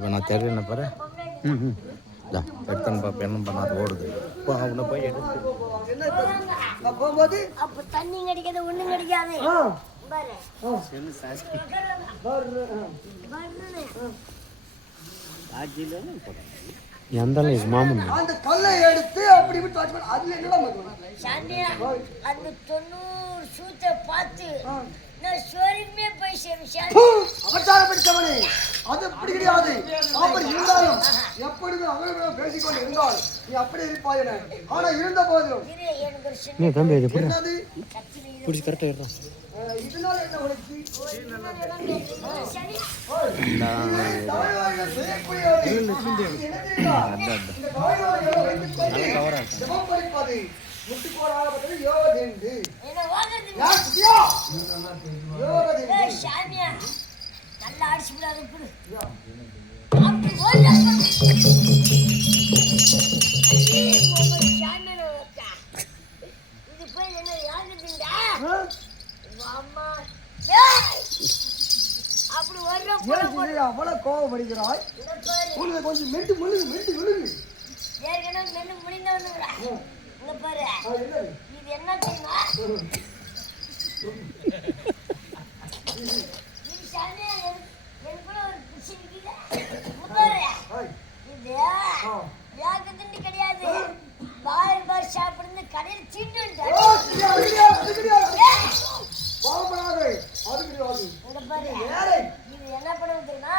இப்போ நான் தெரியல பாரு. எடுத்தேன் பாப்பா என்ன பண்ணாது ஓடுது. இப்போ அவனை போய் எடுத்து போகும்போது அப்போ தண்ணி கிடைக்காது ஒன்றும் கிடைக்காது. எந்த மாமன் அந்த கல்லை எடுத்து அப்படி விட்டு அதுல என்னடா அந்த 90 சூத்தை பார்த்து நான் சொரிமே போய் அவசாரம் படித்தவனே அது அப்படி கிடையாது. அப்படி இருந்தாலும் எப்பொழுது அவர்களும் பேசிக்கொண்டு இருந்தால் நீ அப்படி இருப்பாய் என. ஆனா இருந்த போதிலும் என்னது பிடிச்சி கரெக்டாக இருக்கான். இதனால என்ன உனக்கு நல்லா அடிச்சு விடாது. இது போய் என்ன யாருக்குண்டா அப்படி அவ்வளவு கோவப்படுகிறாய். கொஞ்சம் மெட்டு முழுகு ஏற்கனவே மென்னு முடிந்தவனுங்களா இங்க பாரு. இது என்ன தெரியுமா? இது சாமியா எனக்கு ஒரு பிடிச்சி நிக்கல. இது யாருக்கு திண்டி கிடையாது. பார் சாப்பிடுறது கடையில் சீட்டு இது என்ன பண்ணுவது தெரியுமா?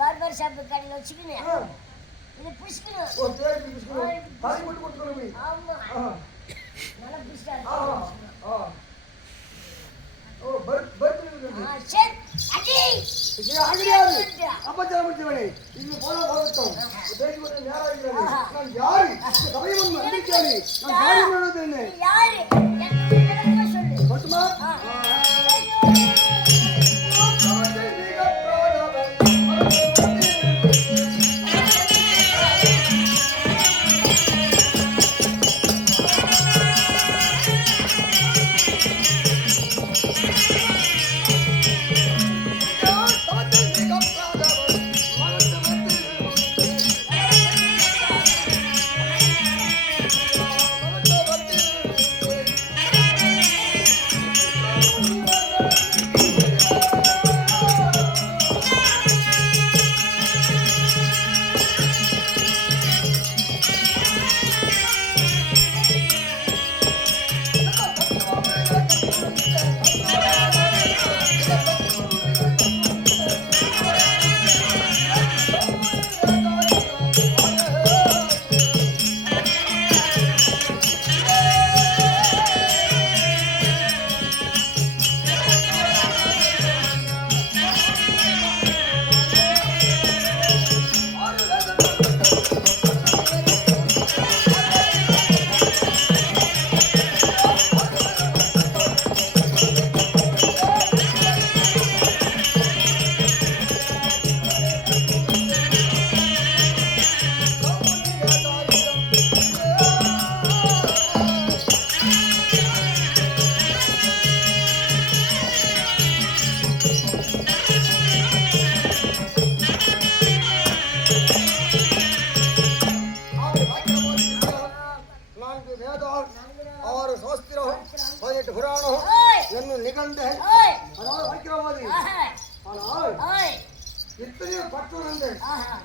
பார்பர் ஷாப் கடையில் வச்சுக்கணும். இது புடிச்சுக்கணும். ஆமா நல்லா புடிச்சிட்டாரு.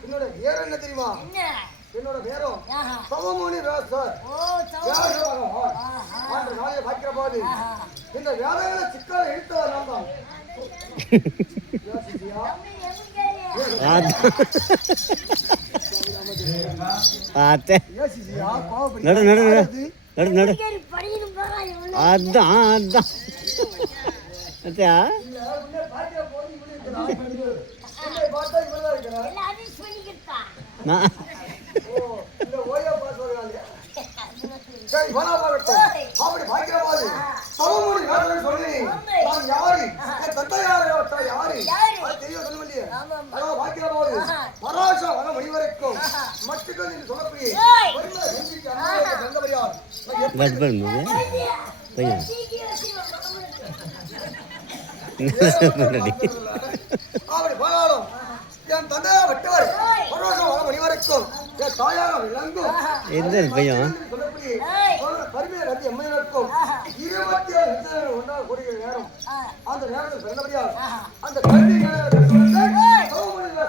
என்னோட பேர் என்ன தெரியுமா? என்னோட பேரும் சவமுனி வேசர். வைக்கிற போது இந்த வேலைகளை சிக்கல எடுத்தவர் நான் தான். அப்படி பாய்க்கிறவாது சவமுனி வேசர் சொல்லி நான் யாரு தந்தை யாரு தெரியும் சொல்ல முடியாது. அதாவது பாய்க்கிறவாது பராசா வன மணி வரைக்கும் மட்டுக்கள் என்று சொல்லக்கூடிய அப்படி போனாலும் என் தந்தையாக விட்டவர் பரவசம் வர மணி வரைக்கும் என் தாயாக விளங்கும் எந்த பையன் சொல்லப்படி பரிமையை கட்டி எம்மையினருக்கும் 27 நிமிஷங்கள் ஒன்றாக கூடிய நேரம் அந்த நேரத்தில் பிறந்தபடியால் அந்த கல்வி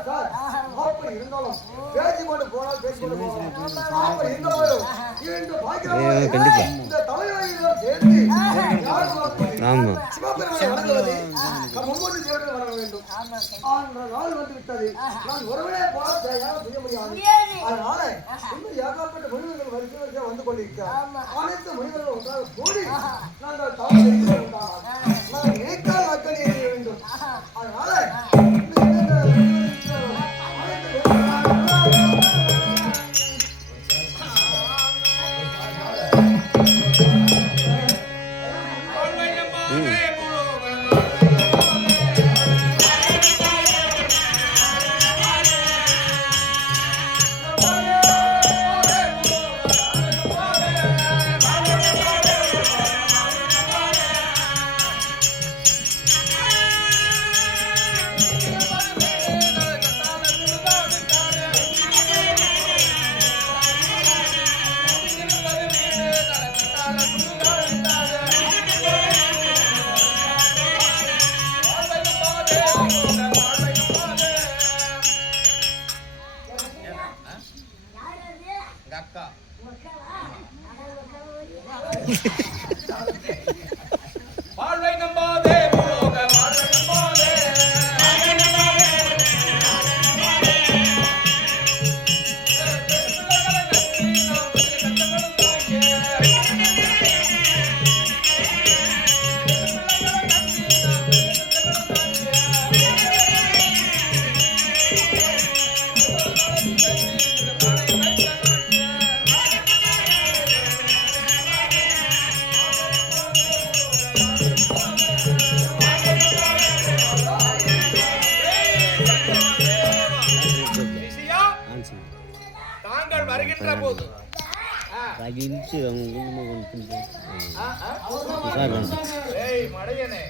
சார் அப்படி இருந்தாலும் பேசி கொண்டு போனால் பேசி கொண்டு போகலாம் அப்படி இருந்தாலும் இந்த பாக்கியமாக இந்த தலைவர்கள் சேர்ந்து சிவபெருமானை வணங்குவது மும்மூர்த்தி தேவர்கள் வணங்க வேண்டும். நாள் வந்து விட்டது. நான் ஒருவனே போல யாரும் செய்ய முடியாது. அதனால இன்னும் ஏகப்பட்ட மனிதர்கள் வரிசை வந்து கொண்டிருக்கிறார். அனைத்து மனிதர்கள் ஒன்றாக கூடி நாங்கள் தமிழ் நான் நினைத்தால் மக்கள் செய்ய வேண்டும். அதனால வாழ்வை நம்பாதே பூலோக வாழ்வை நம்பாதே தாங்கள் வருகின்ற போது மடையனே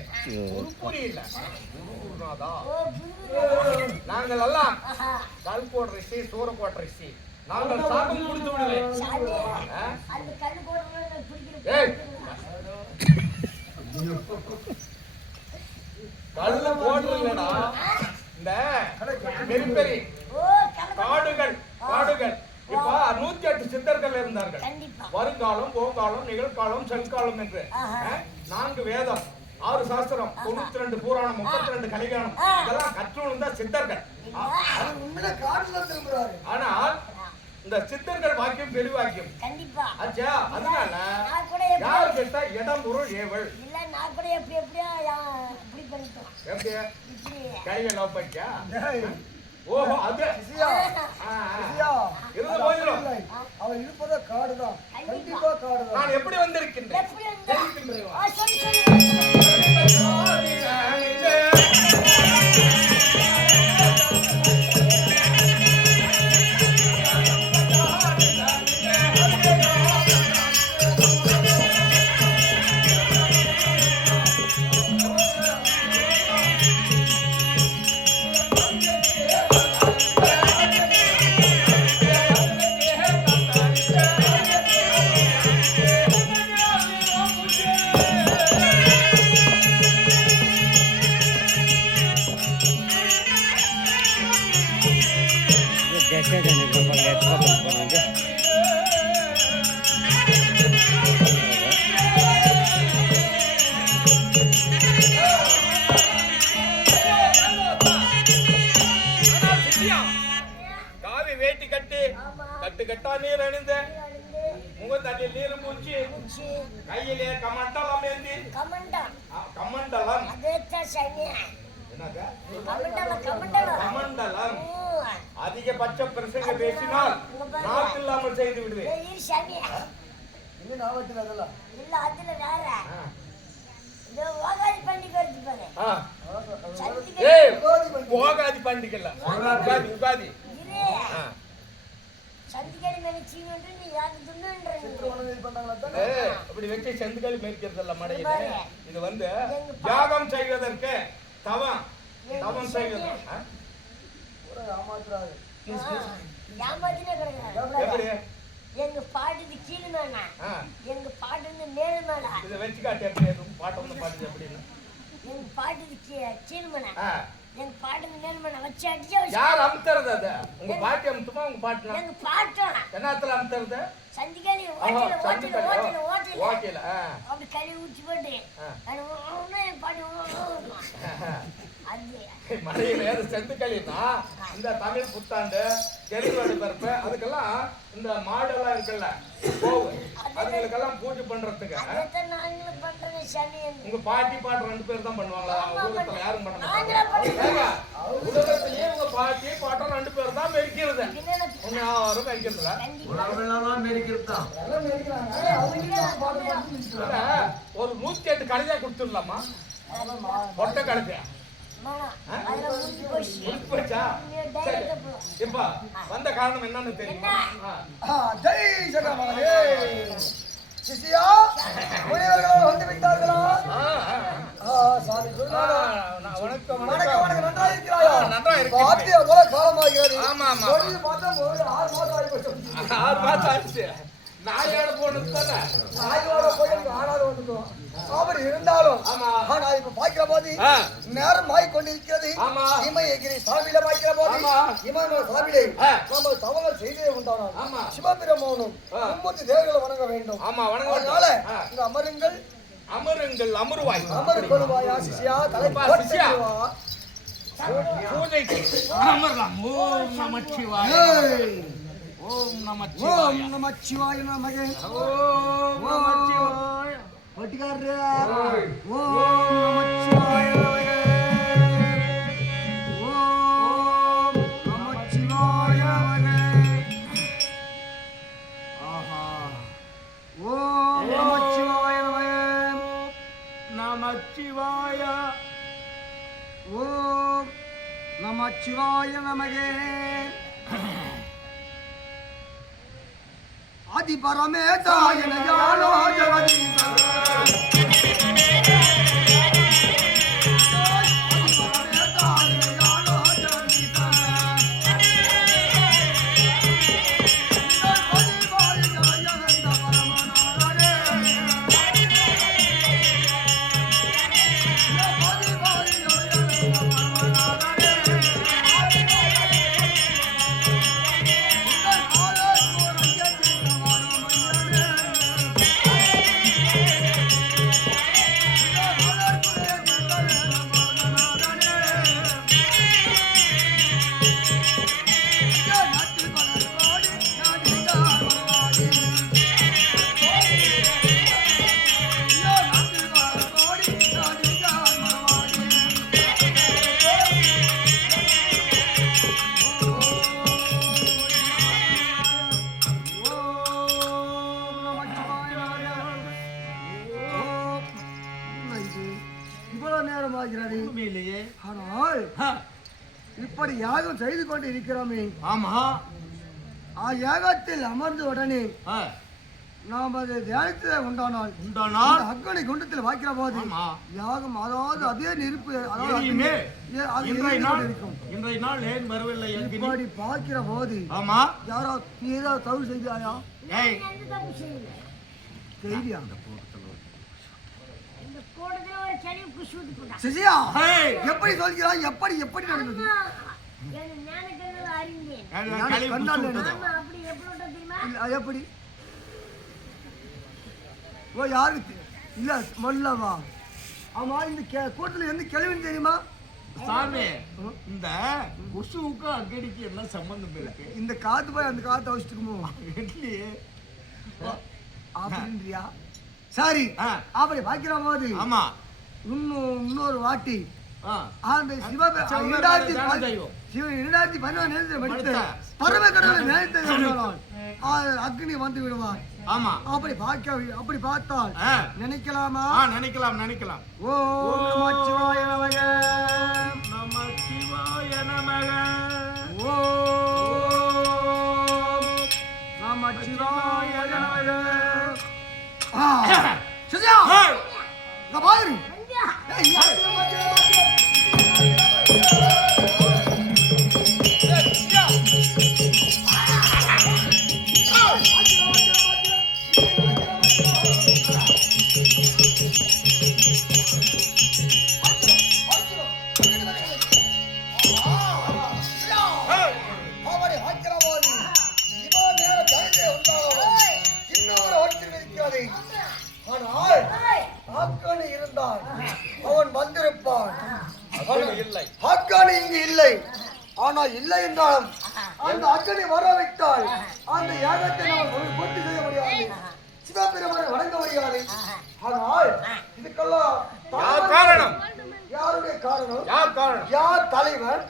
நாங்கள் எல்லாம் கல்கோட் ரிஷி சூரக்கோட் ரிஷி நாங்கள் சாபம் கொடுத்து விடுவேன். கல்லு போடுறீங்கடா இந்த பெரிய காடுகள் காடுகள் இப்ப 108 சித்தர்கள் இருந்தார்கள். வருங்காலம் போகாலம் நிகழ்காலம் செல்காலம் என்று 4 வேதம் 6 சாஸ்திரம் 92 புராணம் 32 கலிகாலம் இதெல்லாம் கற்றுணர்ந்த சித்தர்கள். ஆனால் இந்த சித்தர்கள் வாக்கியம் பெருவாக்கியம் ஆச்சா. அதனால யார் கேட்டா இடம் பொருள் ஏவல் எப்படியா கையில லவ் பண்ணியா? ஓஹோ அது இருந்து போயிடும். அவன் இருப்பதா காடுதான், கண்டிப்பா காடுதான். நான் எப்படி வந்திருக்கின்றேன் கட்டா நீர் அணிந்த முகத்தடியில் நீர் பூச்சி கையிலே கமண்டலம் ஏந்தி கமண்டலம் கமண்டலம் அதிகபட்ச பிரசங்க பேசினால் நாக்கு இல்லாமல் செய்து விடுவேன். போகாதி பண்டிகை உகாதி அப்படி வச்சு செந்துக்களி மேய்க்கிறதல்ல மடையில இது வந்து யாகம் செய்வதற்கு தவம் செய்வது ஏமாத்துறாரு. ஏமாத்தினே கிடக்குறாரு. எப்படி எங்க பாட்டுக்கு கீழ் மேல ஆ, எங்க பாட்டுக்கு மேல் மேல இதை வச்சு காட்டு எப்படி இருக்கும் பாட்டு வந்து பாட்டு எப்படின்னு எங்க பாட்டுக்கு கீழ் மேல ஆ, எங்க பாட்டுக்கு மேல் மேல வச்சு அடிச்சு யார் அமுத்துறது அது உங்க பாட்டி அமுத்துமா உங்க பாட்டுனா எங்க பாட்டம் என்னத்துல அமுத்துறது சந்திக்காளி ஓகேல அப்படி கழுவி ஊற்றி போட்டு பாட்டு அது மழையில செந்துக்களினா இந்த தமிழ் புத்தாண்டு தெலுங்கு பிறப்பு அதுக்கெல்லாம் இந்த மாடெல்லாம் இருக்குல்ல கோவு அதுங்களுக்கெல்லாம் பூஜை பண்றதுக்கு அதைத்தான் நாங்களும் பண்றோம் சாமி. உங்க பாட்டி பாட்டு 2 பேர் தான் பண்ணுவாங்களா உலகத்துல யாரும் பண்ண மாட்டாங்க உலகத்திலேயே உங்க பாட்டி பாட்டம் 2 பேர் தான் மெரிக்கிறது ஒன்னு யாரும் மெரிக்கிறதுல உலகமெல்லாம் மெரிக்கிறது தான். எல்லாம் நினைக்கிறாங்க. ஒரு 108 கழுதையா கொடுத்துடலாமா மொட்டை கழுதையா போச்சா இப்ப வந்த காரணம் என்னன்னு தெரியுமா ஜெய் ஜெகமகளே. சிசியா, முனிவர்கள் வந்து விட்டார்களா? சாமி குருநாதா. வணக்கம் வணக்கம் வணக்கம். நன்றா இருக்கிறாயா? நன்றா இருக்கேன். பார்த்து எவ்வளவு காலமாகிறது? ஆமா ஆமா பொழுது பார்த்தா 6 மாதம் ஆகிப்போச்சு. 6 மாசம் ஆச்சு நாயோட போனது தானே நாயோட போய் எனக்கு ஆனாது வந்துட்டோம். அவர் இருந்தாலும் ஆமா. ஆனா இப்ப பாய்க்கிற போது நேரம் ஆகி கொண்டிருக்கிறது. ஆமா. இமயகிரி சாமியில பாய்க்கிற போது ஆமா. இமய சாமியிலே ஆ. நம்ம தவங்கள் செய்தே உண்டானால் ஆமா. சிவபிரமோனும் 30 தேவர்களை வணங்க வேண்டும். ஆமா வணக்கம் அதனால இந்த அமருங்கள் அமருங்கள் அமருவாய் அமர் கொள்வாயா சிஷ்யா தலை அப்பா, சிஷ்யா. போட்டுவா. பூஜைக்கு அமரலாம் ஓம் நமச்சிவாய ஓம் நமச்சிவாய ஓம் நமச்சிவாய நமகே. ஓம் நமச்சிவாய ஒட்டிக்காரரே. ஓம் நமச்சிவாய நமகே. ஓம் நமச்சிவாய நமகே. ஆஹா. ஓம் நமச்சிவாய நமகே. நமச்சிவாய ஓம் நமச்சிவாய நமகே. ஆதி பரமேதாயன ஜானோ ஜகதீசா. ஆனால் இப்படி யாகம் செய்து கொண்டு இருக்கிறோமே, ஆமா யாகத்தில் அமர்ந்த உடனே நாம் அதை தியானத்தை உண்டானால் உண்டானால் அக்கனை குண்டத்தில் வாய்க்கிற போது யாகம் அதாவது அதே நெருப்பு இருக்கும். இன்றைய நாள் ஏன் வரவில்லை இப்படி பார்க்கிற போது ஆமா யாரோ நீ ஏதாவது தவறு செய்தாயா? ஏய் செய்தியா? இந்த கூடத்துல ஒரு கழிவு குஷி ஊத்தி போட்டா சிசியா எப்படி சொல்கிறாய்? எப்படி எப்படி நடந்தது? கண்ணால் எப்படி? ஓ யாருக்கு இல்ல மல்லவா? ஆமா இந்த கூட்டத்துல எந்த கேள்வின்னு தெரியுமா? சாமி இந்த குசுவுக்கு அக்கடிக்கு என்ன சம்பந்தம் இருக்கு? இந்த காத்து போய் அந்த காத்து அவசியத்துக்குமோ இல்லையே அப்படின்றியா? சரி அப்படி பாக்கிற போது ஆமா இன்னொரு வாட்டி அந்த சிவ 2011 படித்த பரம கடவுளை நினைத்த அக்னி வந்து விடுவார். ஆமா அப்படி பார்த்தால் நினைக்கலாமா? நினைக்கலாம் நினைக்கலாம். ஓம் நமச்சிவாய நமக. நமச்சிவாய நமக. ஓம் நமச்சிவாய நமக. சுஜா இங்க பாரு. ஏய் இல்லை என்றாலும் அந்த அக்கனை வரவிட்டால் அந்த யாகத்தை நாம் பூர்த்தி செய்ய முடியாது, சிவபெருமானை வணங்க முடியாது. ஆனால் இதுக்கெல்லாம் காரணம் யாருடைய காரணம்? யார் தலைவர்?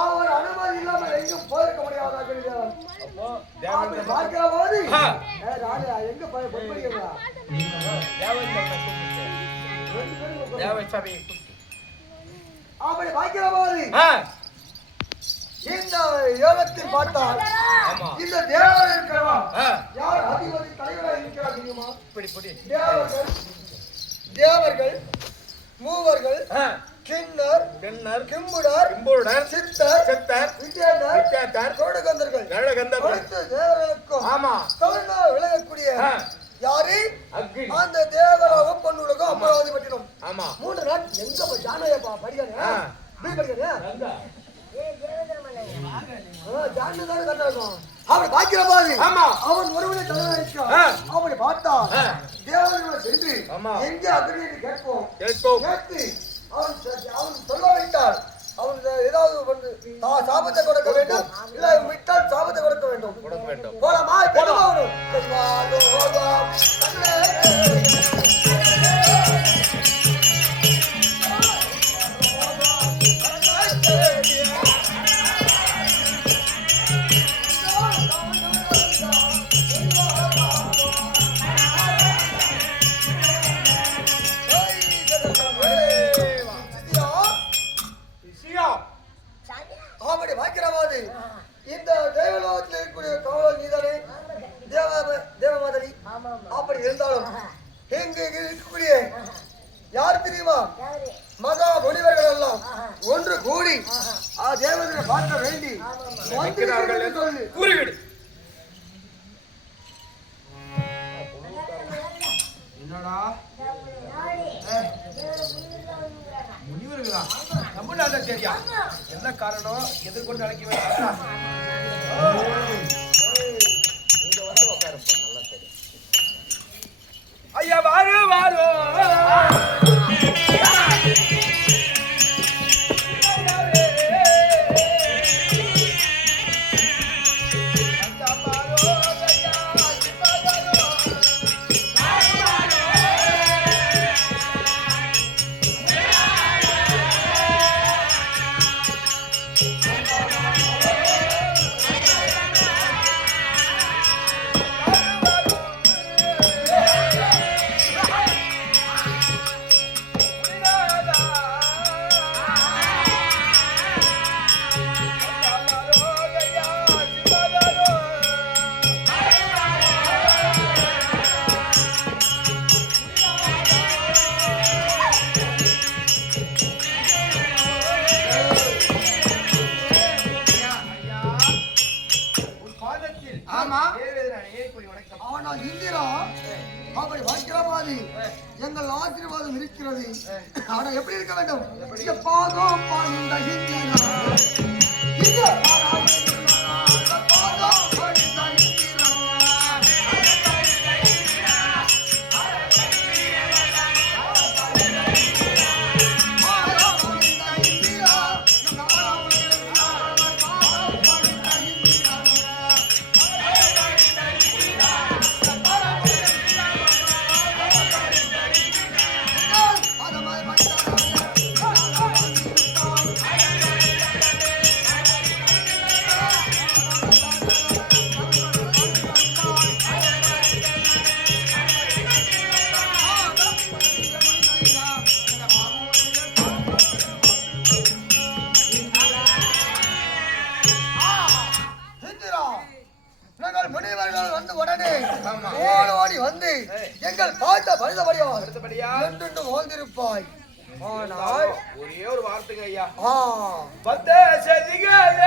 அவர் அனுமதி இல்லாமல் எங்கும் போயிருக்க முடியாதா? பாக்கியவாதி எங்க பொறுப்படுகிறா? அப்படி பாக்கியவாதி இந்த யோகத்தில் பார்த்தால் இந்த தேவர் இருக்கிறவா யார் அதிபதி தலைவராக இருக்கிறார் தெரியுமா? தேவர்கள், மூவர்கள், கிண்ணர், கிம்புடர், சித்தர், விஜயதர், கோடகந்தர்கள் தேவர்களுக்கும் விளங்கக்கூடிய யாரு? அந்த தேவராகும் பொன்னுலகம் அமராவதி பட்டினம். 3 நாள் எங்க ஜானகப்பா படிக்கிறேன் அவன் பாக்கியவாதி. அவன் ஒருவனை தலைவராக அவனை பார்த்தா தேவர்களை சென்று எங்க அக்னி கேட்போம். கேட்டு அவன் சொல்ல வைத்தால் அவன் ஏதாவது சாபத்தை கொடுக்க வேண்டும், இல்ல விட்டால் சாபத்தை கொடுக்க வேண்டும். போலாமா? இந்த தேவலோகத்தில் இருக்கக்கூடிய காவல் நீதானே தேவமாதனி. அப்படி இருந்தாலும் எங்க இருக்கக்கூடிய யார் தெரியுமா? மகா முனிவர்கள் எல்லாம் ஒன்று கூடி தேவனை பார்க்க வேண்டி கூறிவிடு. என்னடா முனிவர்களா? தமிழ்நாட்டை சரியா? என்ன காரணம்? எதிர்கொண்டு அழைக்கவே ஐயா வாரு வாரு எங்கள் ஆசீர்வாதம் இருக்கிறது. ஆனா எப்படி இருக்க வேண்டும்? முனிவர்கள் வந்து உடனே ஓடி வந்து எங்கள் பாட்ட பரிதபடியா என்று வாழ்ந்திருப்பாய். ஆனால் ஒரே ஒரு வார்த்தைங்க ஐயா. பத்தே செதிகள்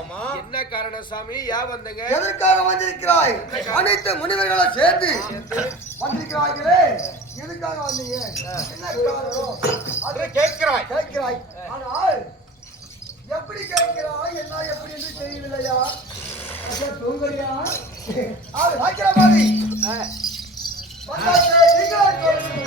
ஆமா. என்ன காரணம் சாமி? ஏன் வந்தீங்க? எதற்காக வந்திருக்கிறாய்? அனைத்து முனிவர்களும் சேர்ந்து வந்திருக்கிறார்களே, எதுக்காக வந்தீங்க? என்ன காரணம்? அதை கேட்கிறாய். கேட்கிறாய். ஆனால் எப்படி கேட்கிறாய், என்ன எப்படி என்று தெரியவில்லையா? தூங்கறியா? அது வாக்கிற மாதிரி வந்தாச்சே, நீங்கள் சொல்லுங்கள்.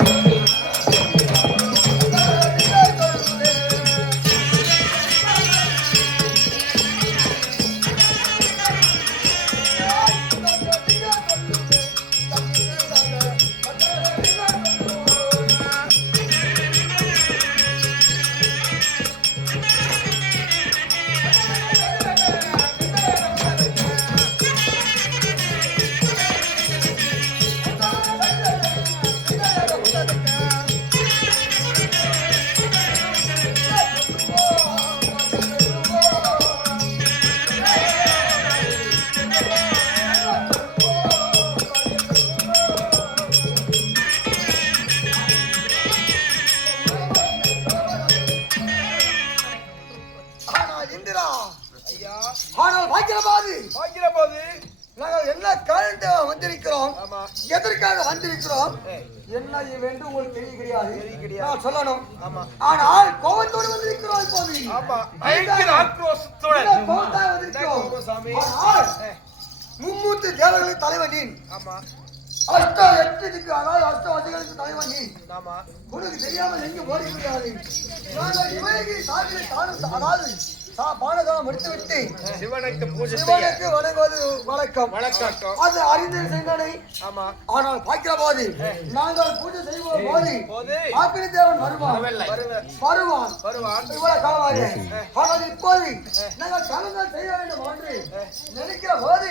ஆனால் பாக்கிரபாதி, நாங்கள் என்ன காரணத்தை வந்திருக்கிறோம், எதற்காக வந்திருக்கிறோம், என்ன வேண்டும் உங்களுக்கு தெரிய கிடையாது. நான் சொல்லணும். ஆனால் கோபத்தோடு வந்திருக்கிறோம். இப்போது கோபத்தாக வந்திருக்கிறோம். ஆனால் மும்மூர்த்தி தேவர்களின் தலைவன் நீ. அஷ்டதிக்கு அதாவது அஷ்டவதிகளுக்கு தலைவன் நீ. உனக்கு தெரியாமல் எங்க ஓடி முடியாது. நாங்கள் இவருக்கு சாதியை தானும் அதாவது பானதானம் முடித்துவிட்டு சிவனுக்கு வணங்குவது வழக்கம். அது அறிந்து செய்தனை. ஆனால் பாக்கிரபாதி, நாங்கள் பூஜை செய்வோம் போது ஆக்கினி தேவன் வருவான். இவ்வளவு காலமாக. ஆனால் இப்போது நாங்கள் கலங்கள் செய்ய வேண்டும் என்று நினைக்கிற போது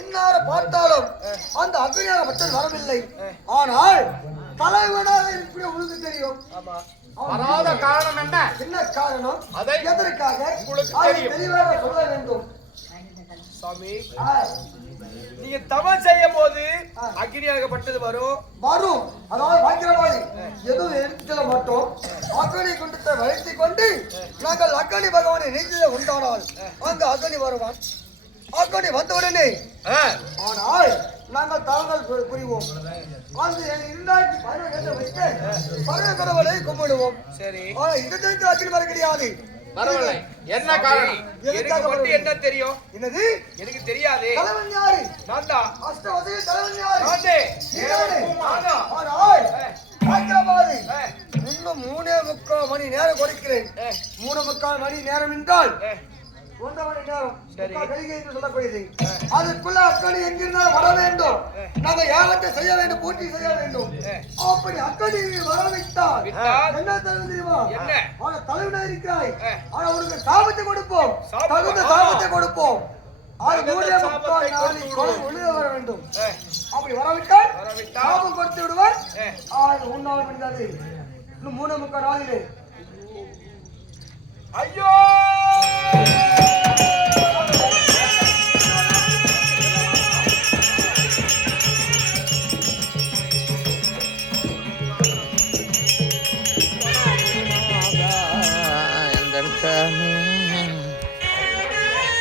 என்னார பார்த்தாலும் அந்த அக்னியாக மட்டும் வரவில்லை. ஆனால் தலைவனாக இப்படி உங்களுக்கு தெரியும். வராத காரணம் என்ன? என்ன காரணம்? அதை எதற்காக உங்களுக்கு தெரியும். தெளிவாக சொல்ல வேண்டும். சாமி, நீங்க தவம் செய்யும் போது அக்னியாகப்பட்டது வரும். அதாவது பாக்கிரபாதி எதுவும் எடுத்து செல்ல மாட்டோம். அக்னி குண்டத்தை வளைத்துக் கொண்டு நாங்கள் அக்னி பகவானை நெஞ்சிலே உண்டானால் அங்க அக்னி வருவான். அக்னி வந்தவுடனே ஆனால் நாங்கள் தவங்கள் புரிவோம். அந்த 2012 வைத்து பருவ கடவுளை கும்பிடுவோம். சரி. ஆனா இதுக்கு அக்னி வர கிடையாது. வரவில்லை. என்ன காரணம்? எனக்கு மட்டும் என்ன தெரியும்? என்னது? எனக்கு தெரியாது. தலைவன் யாரு? நான் தான். அஷ்டவதிய தலைவன் யாரு? நானே. ஆனால் பாக்கிரபாதி, இன்னும் 3.25 மணி நேரம் கொடுக்கிறேன். 3.25 மணி நேரம் என்றால் 1 மணி நேரம் கழிகை என்று சொல்லக்கூடியது. அதுக்குள்ள அக்கடி எங்கிருந்தால் வர வேண்டும். நாங்கள் யாகத்தை செய்ய வேண்டும், பூர்த்தி செய்ய வேண்டும். அப்படி அக்கடி வரவிட்டால் என்ன தெரியுமா? அவனை தலைவனா இருக்கிறாய். ஆனா உனக்கு சாபத்தை கொடுப்போம், தகுந்த சாபத்தை கொடுப்போம். அது 3.25 நாளைக்கு வர வேண்டும். அப்படி வரவிட்டால் சாபம் கொடுத்து விடுவார். உண்ணாமல் முடிந்தது. இன்னும் 3.25 நாளிலே. ஐயோ!